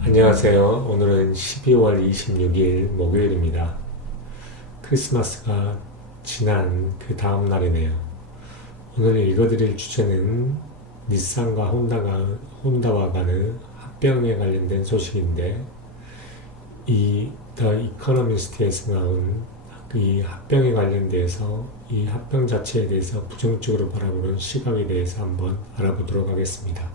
안녕하세요. 오늘은 12월 26일 목요일입니다. 크리스마스가 지난 그 다음 날이네요. 오늘 읽어드릴 주제는 닛산과 혼다와 가는 합병에 관련된 소식인데, 이 The Economist에서 나온 이 합병에 관련돼서 이 합병 자체에 대해서 부정적으로 바라보는 시각에 대해서 한번 알아보도록 하겠습니다.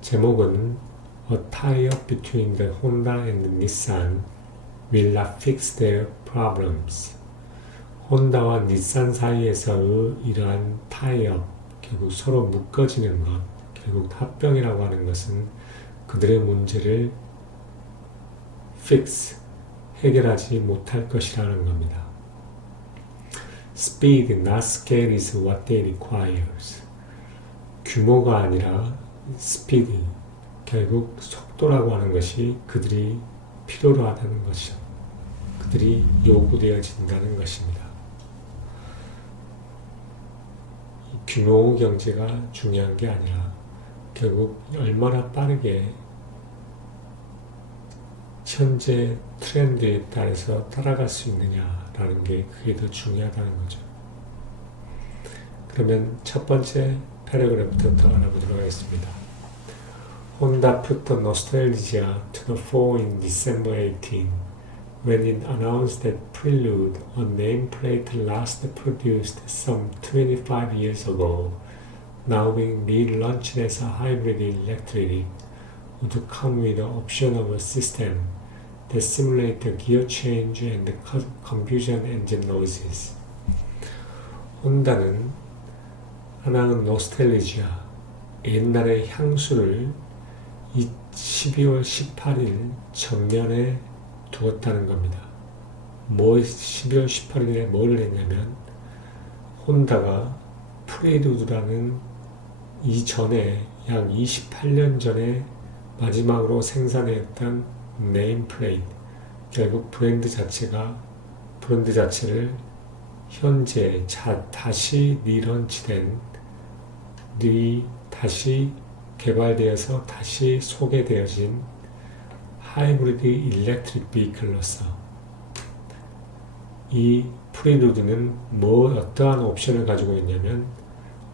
제목은 A tie-up between the Honda and Nissan will not fix their problems. 혼다와 닛산 사이에서의 이러한 타이업, 결국 서로 묶어지는 것, 결국 합병이라고 하는 것은 그들의 문제를 fix, 해결하지 못할 것이라는 겁니다. Speed, not scale is what they requires. 규모가 아니라 스피드, 결국 속도라고 하는 것이 그들이 필요로 하다는 것이죠. 그들이 요구되어진다는 것입니다. 규모 경제가 중요한 게 아니라 결국 얼마나 빠르게 현재 트렌드에 따라서 따라갈 수 있느냐라는 게 그게 더 중요하다는 거죠. 그러면 첫 번째 패러그래프부터 알아보도록 하겠습니다. Honda put the nostalgia to the fore in December 18 when it announced that Prelude, a nameplate last produced some 25 years ago, now being relaunched as a hybrid electric, would come with the option of a system that simulates the gear change and the combustion engine noises. 혼다는 하나는 노스텔리지아, 옛날의 향수를 12월 18일 전면에 두었다는 겁니다. 12월 18일에 뭘 했냐면 혼다가 프리루드라는 이전에 약 28년 전에 마지막으로 생산했던 네임플레이트, 결국 브랜드 자체를 현재 다시 리런치된, 다시 개발되어서 다시 소개되어진 하이브리드 일렉트릭 비클로서 이 프리루드는 어떠한 옵션을 가지고 있냐면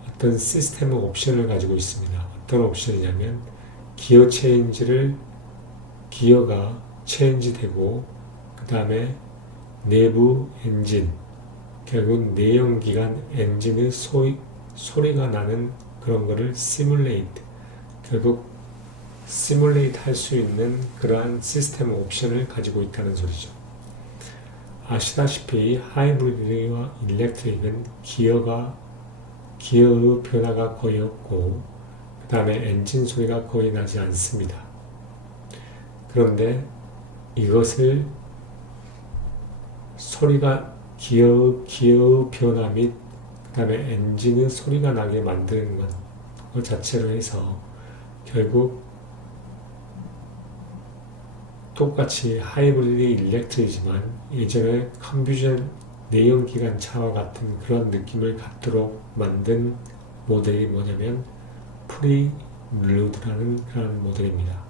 어떤 시스템 옵션을 가지고 있습니다. 어떤 옵션이냐면 기어가 체인지되고 그 다음에 내부 엔진, 결국 내연기관 엔진의 소리가 나는 그런 거를 결국 시뮬레이트 할 수 있는 그러한 시스템 옵션을 가지고 있다는 소리죠. 아시다시피 하이브리드와 일렉트릭은 기어의 변화가 거의 없고 그 다음에 엔진 소리가 거의 나지 않습니다. 그런데 이것을 기어의 변화 및 그 다음에 엔진의 소리가 나게 만드는 것 자체로 해서 결국 똑같이 하이브리드 일렉트리지만 예전에 컨뷰전 내연기관 차와 같은 그런 느낌을 갖도록 만든 모델이 뭐냐면 프리루드라는 그런 모델입니다.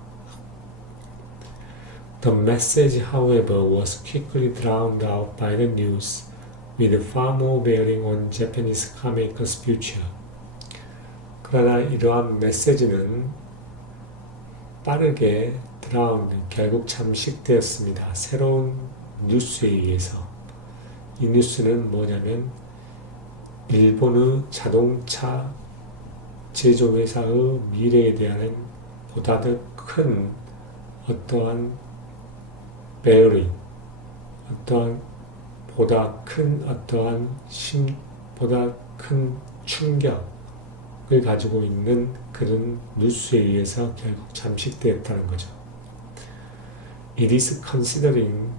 The message, however, was quickly drowned out by the news, with far more bearing on Japanese carmakers' future. 그러나 이러한 메시지는 빠르게 결국 잠식되었습니다. 새로운 뉴스에 의해서. 이 뉴스는 뭐냐면 일본의 자동차 제조회사의 미래에 대한 보다 더 큰 어떠한 베어링, 보다 큰 충격을 가지고 있는 그런 뉴스에 의해서 결국 잠식되었다는 거죠. It is considering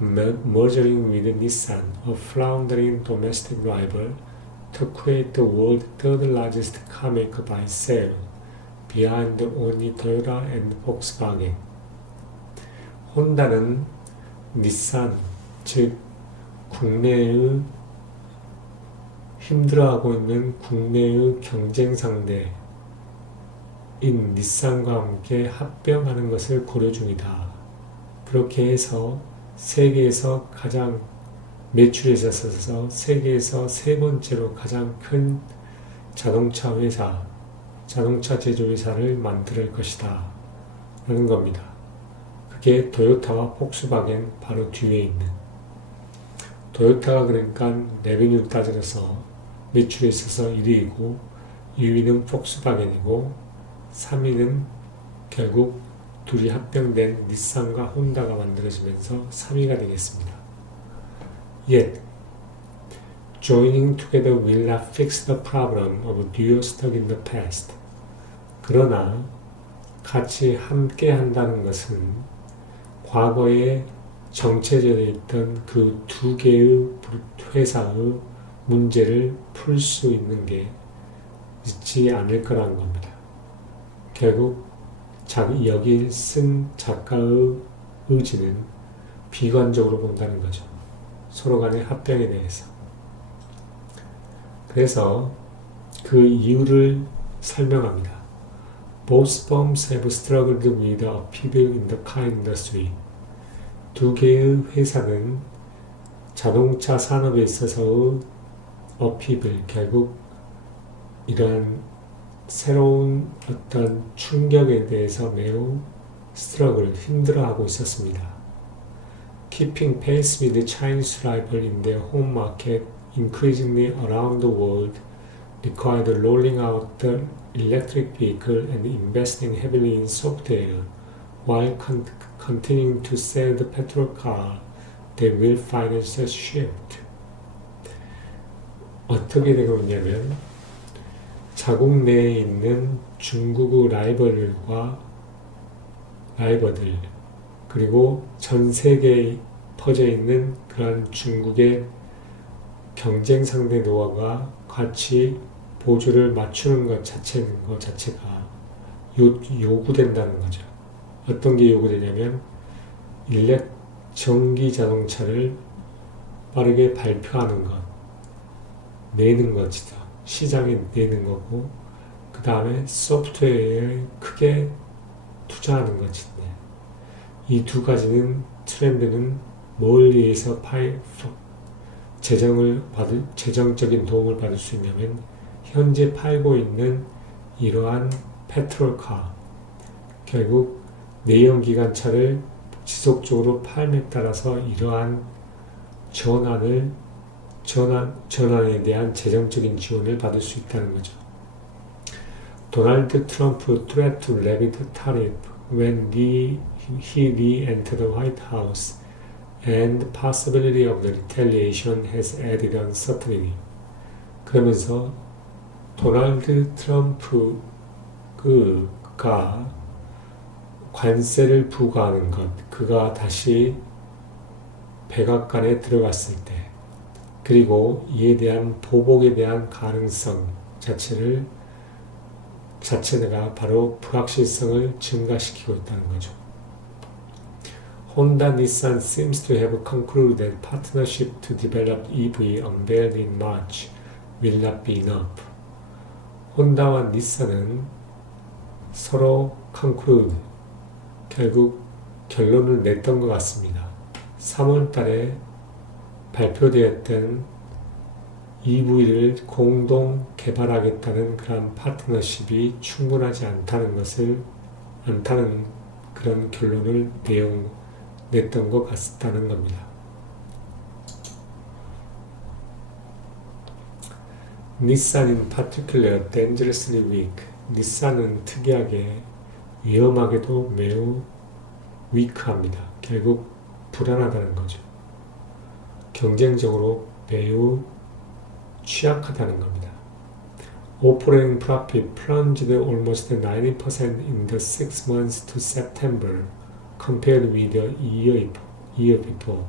merging with Nissan, a floundering domestic rival, to create the world's third largest car maker by sale, behind only Toyota and Volkswagen. 혼다는 닛산, 즉 국내의 힘들어하고 있는 국내의 경쟁 상대 닛산과 함께 합병하는 것을 고려 중이다. 그렇게 해서 세계에서 가장 매출에 있어서 세계에서 세 번째로 가장 큰 자동차 제조회사를 만들 것이다. 라는 겁니다. 그게 토요타와 폭스바겐 바로 뒤에 있는. 토요타가 그러니까 레베뉴 따져서 매출에 있어서 1위이고 2위는 폭스바겐이고 3위는 결국 둘이 합병된 닛산과 혼다가 만들어지면서 3위가 되겠습니다. Yet, joining together will not fix the problem of duo stuck in the past. 그러나 같이 함께 한다는 것은 과거에 정체되어 있던 그 두 개의 회사의 문제를 풀 수 있는 게 있지 않을 거라는 겁니다. 결국 여기 쓴 작가의 의지는 비관적으로 본다는 거죠. 서로 간의 합병에 대해서. 그래서 그 이유를 설명합니다. Both firms have struggled with upheaval in the car industry. 두 개의 회사는 자동차 산업에 있어서의 upheaval, 결국 이런 새로운 어떤 충격에 대해서 매우 힘들어하고 있었습니다. Keeping pace with the Chinese rival in their home market increasingly around the world required rolling out the electric vehicle and investing heavily in software while continuing to sell the petrol car that will finance a shift. 어떻게 되고 있냐면 자국 내에 있는 중국의 라이벌들 그리고 전 세계에 퍼져 있는 그런 중국의 경쟁 상대 노화가 같이 보조를 맞추는 것 자체가 요구된다는 거죠. 어떤 게 요구되냐면 전기 자동차를 빠르게 발표하는 것, 내는 것이다. 시장에 내는 거고, 그 다음에 소프트웨어에 크게 투자하는 것인데, 이 두 가지는 트렌드는 뭘 위해서 재정적인 도움을 받을 수 있냐면, 현재 팔고 있는 이러한 페트롤카, 결국 내연기관차를 지속적으로 팔에 따라서 이러한 전환에 대한 재정적인 지원을 받을 수 있다는 거죠. 도널드 트럼프 threat to levy the tariff when he re-entered the White House and the possibility of the retaliation has added uncertainty. 그러면서 도널드 트럼프가 관세를 부과하는 것, 그가 다시 백악관에 들어갔을 때, 그리고 이에 대한 보복에 대한 가능성 자체가 바로 불확실성을 증가시키고 있다는 거죠. Honda Nissan seems to have concluded that partnership to develop EV unveiled in March will not be enough. 혼다와 닛산은 서로 결국 결론을 냈던 것 같습니다. 3월 달에 발표되었던 EV를 공동 개발하겠다는 그런 파트너십이 충분하지 않다는 그런 결론을 냈던 것 같다는 겁니다. Nissan in particular dangerously weak. 닛산은 특이하게 위험하게도 매우 위크합니다. 결국 불안하다는 거죠. 경쟁적으로 매우 취약하다는 겁니다. Operating profit plunged almost 90% in the 6 months to September compared with the year before.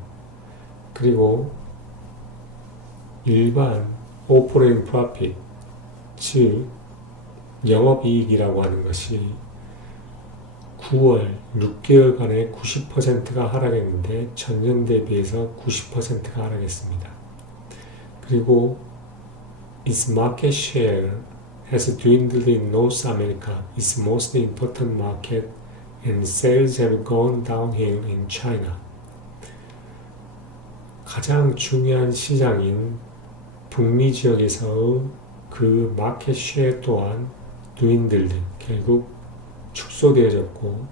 그리고 일반 operating profit, 즉 영업이익이라고 하는 것이 9월 6개월간에 90%가 하락했는데 전년 대비해서 90%가 하락했습니다. 그리고 its market share has dwindled in North America, its most important market, and sales have gone downhill in China. 가장 중요한 시장인 북미 지역에서의 그 마켓 쉐어 또한 dwindled, 결국 축소되어졌고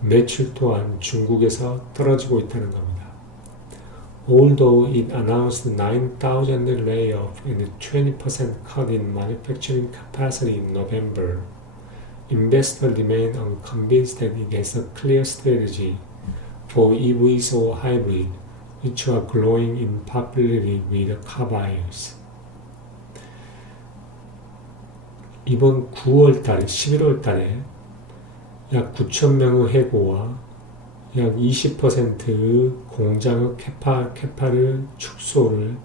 매출 또한 중국에서 떨어지고 있다는 겁니다. Although it announced 9,000 layoffs and 20% cut in manufacturing capacity in November, investors remain unconvinced that it has a clear strategy for EVs or hybrid, which are growing in popularity with car buyers. 이번 9월 달에, 11월 달에 약 9,000명의 해고와 약 20%의 공장의 캐파를 축소를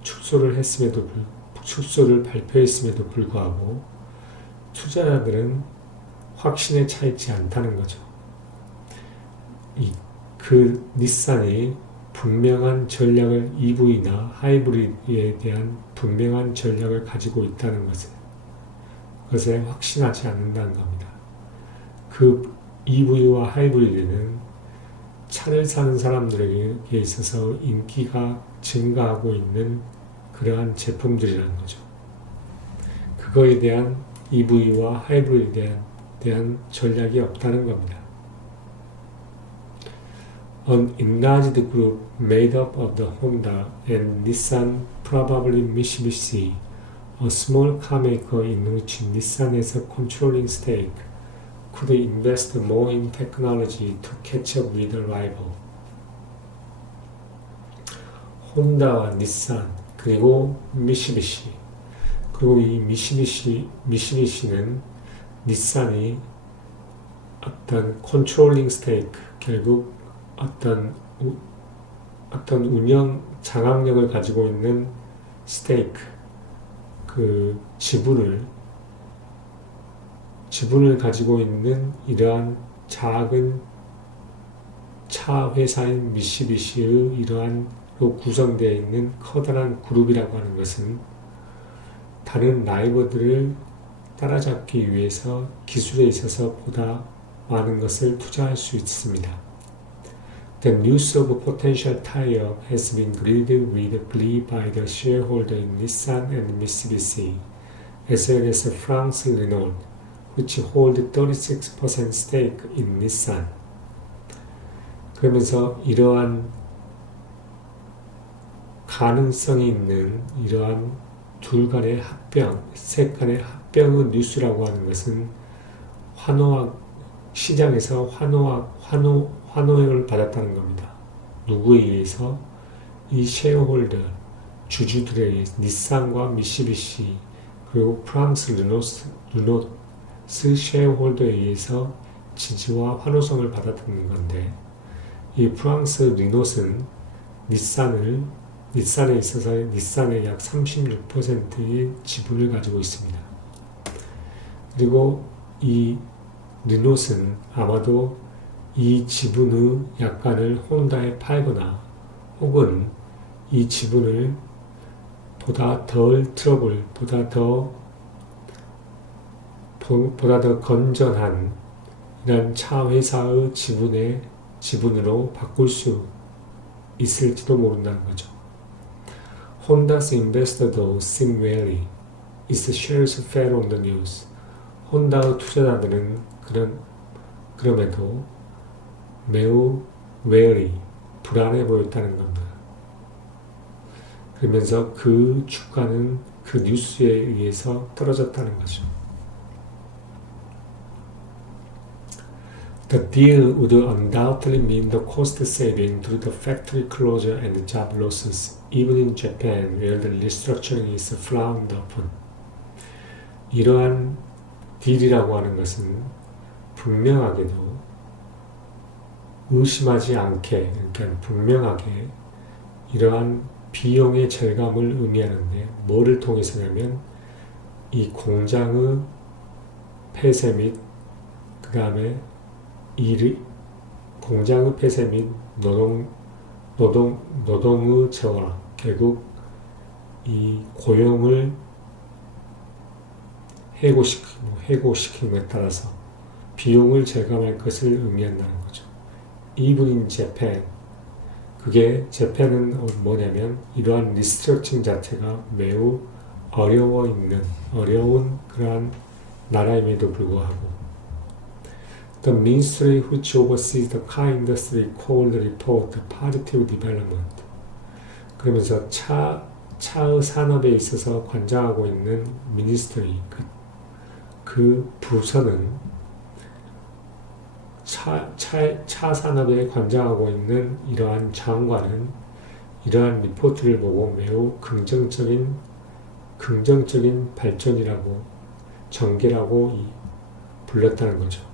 발표했음에도 불구하고 투자자들은 확신에 차 있지 않다는 거죠. 그 닛산이 분명한 전략을 EV나 하이브리드에 대한 분명한 전략을 가지고 있다는 것에 확신하지 않는다는 겁니다. 그 EV와 하이브리드는 차를 사는 사람들에게 있어서 인기가 증가하고 있는 그러한 제품들이라는 거죠. 그거에 대한 EV와 하이브리드에 대한 전략이 없다는 겁니다. An enlarged group made up of the Honda and Nissan, probably Mitsubishi, a small car maker in which Nissan has a controlling stake, could invest more in technology to catch up with a rival. 혼다와 닛산 그리고 미쓰비시, 그리고 이 미쓰비시는 닛산이 어떤 컨트롤링 스테이크, 결국 어떤 운영 장악력을 가지고 있는 스테이크, 그 지분을 가지고 있는 이러한 작은 차 회사인 미쓰비시의 이러한로 구성되어 있는 커다란 그룹이라고 하는 것은 다른 라이벌들을 따라잡기 위해서 기술에 있어서 보다 많은 것을 투자할 수 있습니다. The news of potential tie-up has been greeted with glee by the shareholder in Nissan and Mitsubishi, as well as France Renault, which hold 36% stake in Nissan. 그러면서 이러한 가능성이 있는 이러한 셋 간의 합병의 뉴스라고 하는 것은 시장에서 환호를 받았다는 겁니다. 누구에 의해서? 이 쉐어홀더, 주주들에 의해서, 닛산과 미쓰비시, 그리고 프랑스 르노트 쉐어홀더에 의해서 지지와 환호성을 받았던 건데, 이 프랑스 르노트는 닛산에 있어서 닛산의 약 36%의 지분을 가지고 있습니다. 그리고 이 르노트는 아마도 이 지분의 약간을 혼다에 팔거나 혹은 이 지분을 보다 덜 트러블, 보다 더 건전한 이런 차 회사의 지분으로 바꿀 수 있을지도 모른다는 거죠. Honda's investor though seem wary. Its shares fell on the news. 혼다의 투자자들은 그럼에도 매우 wary, 불안해 보였다는 겁니다. 그러면서 그 주가는 그 뉴스에 의해서 떨어졌다는 거죠. The deal would undoubtedly mean the cost saving through the factory closure and job losses, even in Japan, where the restructuring is frowned upon. 이러한 딜이라고 하는 것은 분명하게도 의심하지 않게, 그러니까 분명하게 이러한 비용의 절감을 의미하는데 뭐를 통해서냐면 이 공장의 폐쇄 및 그 다음에 공장의 폐쇄 및 노동의 저하, 결국 이 고용을 해고시킴에 따라서 비용을 절감할 것을 의미한다는 거죠. Even in Japan, 그게 재팬은 뭐냐면 이러한 리스트럭칭 자체가 매우 어려운 그러한 나라임에도 불구하고 The ministry which oversees the car industry called the report positive development. 그러면서 차의 산업에 있어서 관장하고 있는 ministry, 그 부서는 차 산업에 관장하고 있는 이러한 장관은 이러한 리포트를 보고 매우 긍정적인 발전이라고 전개라고 불렀다는 거죠.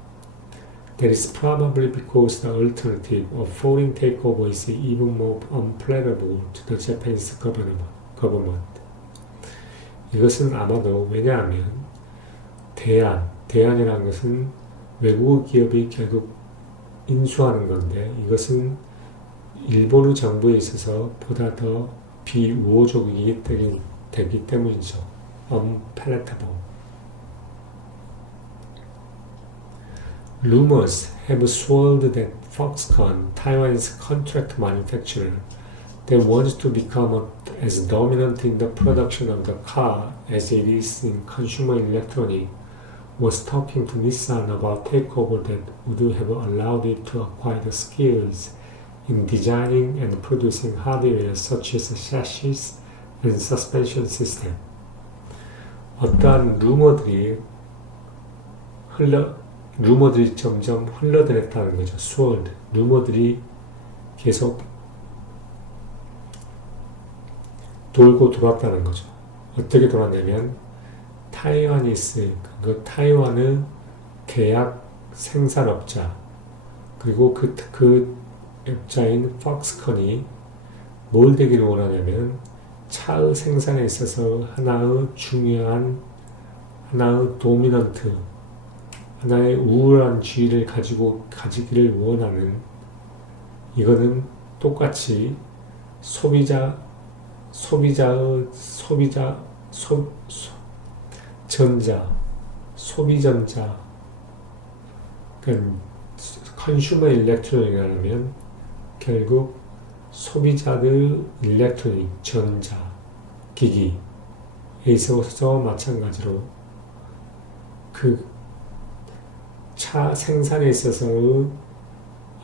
That is probably because the alternative of foreign takeover is even more unpalatable to the Japanese government. 이것은 아마도 왜냐하면 대안이라는 것은 외국 기업이 결국 인수하는 건데 이것은 일본의 정부에 있어서 보다 더 비우호적이기 되기 때문이죠. unpalatable. Rumors have swirled that Foxconn, Taiwan's contract manufacturer that wants to become as dominant in the production of the car as it is in consumer electronics, was talking to Nissan about takeover that would have allowed it to acquire the skills in designing and producing hardware such as chassis and suspension system. 어떠한 루머들이 점점 흘러들었다는 거죠. swirled. 루머들이 계속 돌고 돌았다는 거죠. 어떻게 돌았냐면 타이완의 계약 생산업자 그리고 그 업자인 폭스컨이 뭘 되기를 원하냐면 차의 생산에 있어서 하나의 도미넌트 하나의 우월한 지위를 가지기를 원하는 소비자의 컨슈머 일렉트로닉이라면 결국 소비자들 일렉트로닉 전자 기기에 있어서 마찬가지로 그 차 생산에 있어서의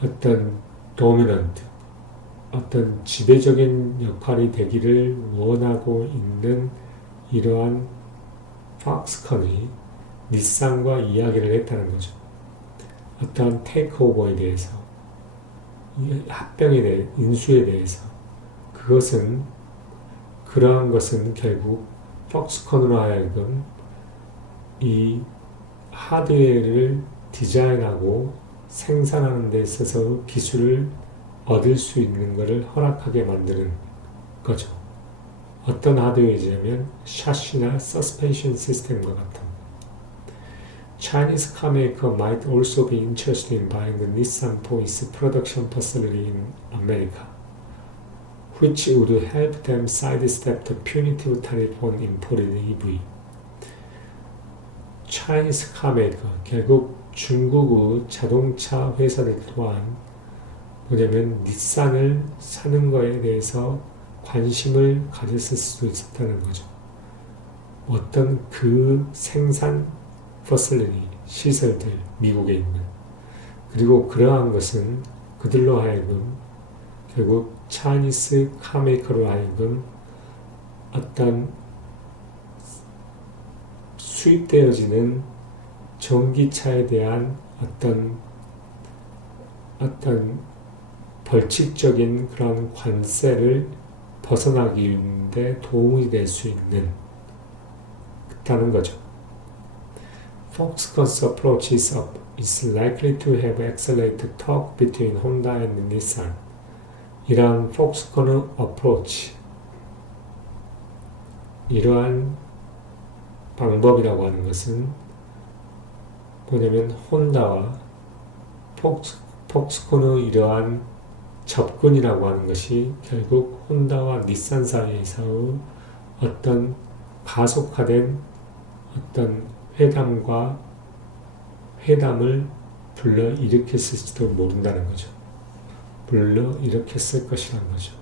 어떤 도미넌트 어떤 지배적인 역할이 되기를 원하고 있는 이러한 폭스컨이 닛산과 이야기를 했다는 거죠. 어떠한 테이크오버에 대해서, 인수에 대해서 그러한 것은 결국 폭스컨으로 하여금 이 하드웨어를 디자인하고 생산하는 데 있어서 기술을 얻을 수 있는 것을 허락하게 만드는 거죠. 어떤 하드웨어이냐면 샤시나 서스펜션 시스템과 같은. Chinese car maker might also be interested in buying the Nissan for its production facility in America, which would help them sidestep the punitive tariff on imported EV. Chinese car maker, 결국 중국의 자동차 회사들 또한 뭐냐면 닛산을 사는 거에 대해서 관심을 가졌을 수도 있었다는 거죠. 어떤 그 생산 퍼슬리티, 시설들, 미국에 있는 그리고 그러한 것은 그들로 하여금 결국 차이니스 카메이커로 하여금 어떤 수입되어지는 전기차에 대한 어떤 벌칙적인 그런 관세를 벗어나기 위해 도움이 될 수 있다는 거죠. Foxconn's approach is likely to have accelerated talk between Honda and Nissan. 이러한 폭스컨의 어프로치, 이러한 방법이라고 하는 것은 뭐냐면 혼다와 폭스콘의 이러한 접근이라고 하는 것이 결국 혼다와 닛산 사이에서의 어떤 가속화된 어떤 회담을 불러 일으켰을지도 모른다는 거죠. 불러 일으켰을 것이라는 거죠.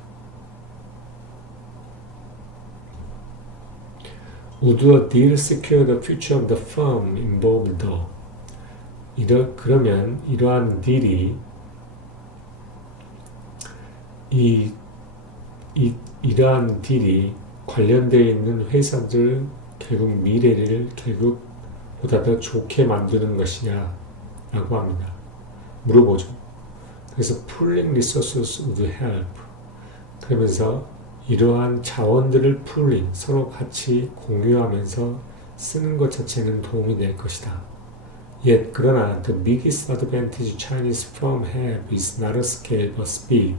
Would a deal secure the future of the firm involved though? 그러면 이러한 딜이 이러한 딜이 관련되어 있는 회사들 결국 미래를 결국 보다 더 좋게 만드는 것이냐 라고 합니다. 물어보죠. 그래서 pooling resources would help. 그러면서 이러한 자원들을 pooling, 서로 같이 공유하면서 쓰는 것 자체는 도움이 될 것이다. Yet, 그러나 the biggest advantage Chinese firms have is not scale but speed.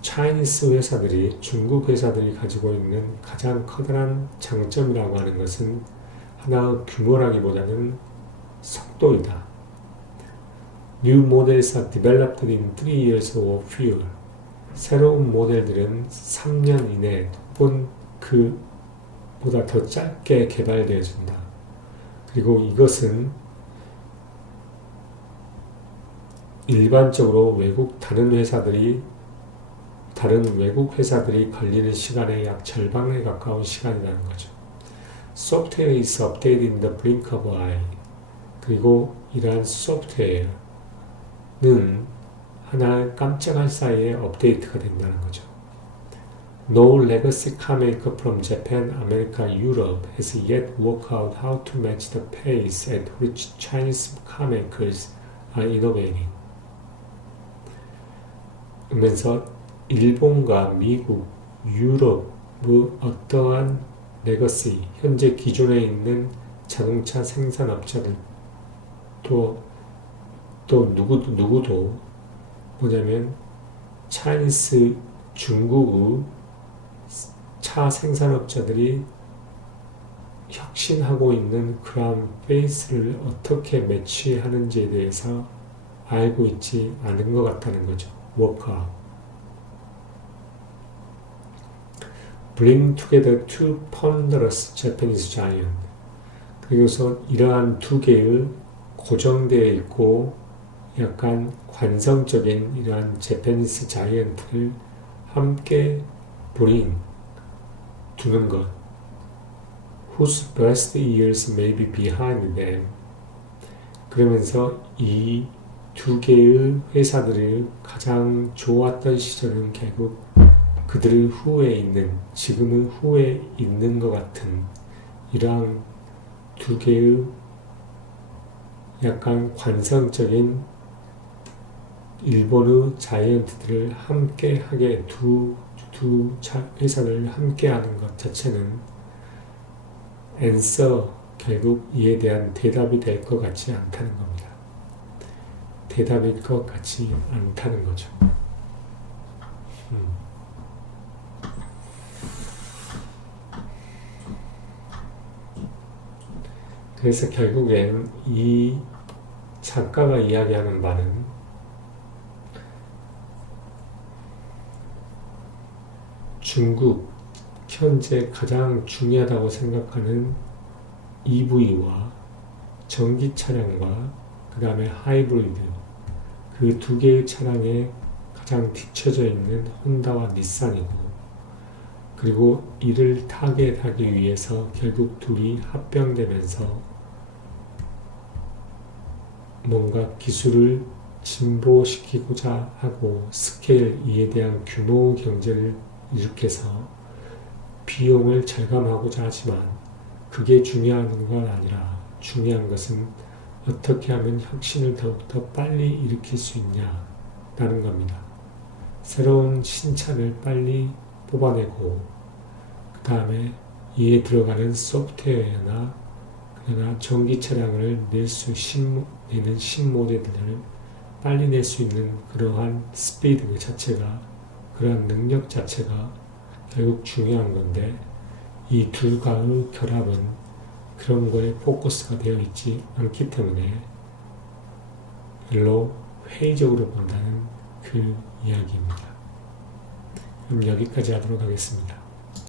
차이니스 회사들이, 중국 회사들이 가지고 있는 가장 커다란 장점이라고 하는 것은 하나의 규모라기보다는 속도이다. New models are developed in 3 years or fewer. 새로운 모델들은 3년 이내 혹은 그보다 더 짧게 개발되어진다. 그리고 이것은 일반적으로 다른 외국 회사들이 걸리는 시간의 약 절반에 가까운 시간이라는 거죠. Software is updated in the blink of an eye. 그리고 이러한 소프트웨어는 하나의 깜짝할 사이에 업데이트가 된다는 거죠. No legacy car maker from Japan, America, Europe has yet worked out how to match the pace at which Chinese car makers are innovating. 그러면서 일본과 미국, 유럽의 어떠한 레거시, 현재 기존에 있는 자동차 생산업자들 또 누구도 뭐냐면 차이니스 중국의 차 생산업자들이 혁신하고 있는 그런 페이스를 어떻게 매치하는지에 대해서 알고 있지 않은 것 같다는 거죠. 워크아웃. Bring together two ponderous Japanese giants. 그리고서 이러한 두 개의 고정되어 있고 약간 관성적인 이러한 제페니스 자이언트를 함께 두는 것. Whose best years may be behind them. 그러면서 이 두 개의 회사들의 가장 좋았던 시절은 결국 그들의 지금의 후에 있는 것 같은 이러한 두 개의 약간 관성적인 일본의 자이언트들을 함께하게 두 회사를 함께하는 것 자체는 결국 이에 대한 대답이 될 것 같지 않다는 겁니다. 대답일 것 같지 않다는 거죠. 그래서 결국엔 이 작가가 이야기하는 바는 중국 현재 가장 중요하다고 생각하는 EV와 전기 차량과 그 다음에 하이브리드 그 두 개의 차량에 가장 뒤처져 있는 혼다와 닛산이고 그리고 이를 타겟하기 위해서 결국 둘이 합병되면서 뭔가 기술을 진보시키고자 하고 스케일 이에 대한 규모 경제를 일으켜서 비용을 절감하고자 하지만 그게 중요한 건 아니라 중요한 것은 어떻게 하면 혁신을 더욱더 빨리 일으킬 수 있냐라는 겁니다. 새로운 신차를 빨리 뽑아내고 그 다음에 이에 들어가는 소프트웨어나 그러나 전기 차량을 내는 신모델들을 빨리 낼 수 있는 그러한 스피드 자체가 그러한 능력 자체가 결국 중요한 건데 이 둘과의 결합은 그런 거에 포커스가 되어 있지 않기 때문에 별로 회의적으로 본다는 그 이야기입니다. 그럼 여기까지 하도록 하겠습니다.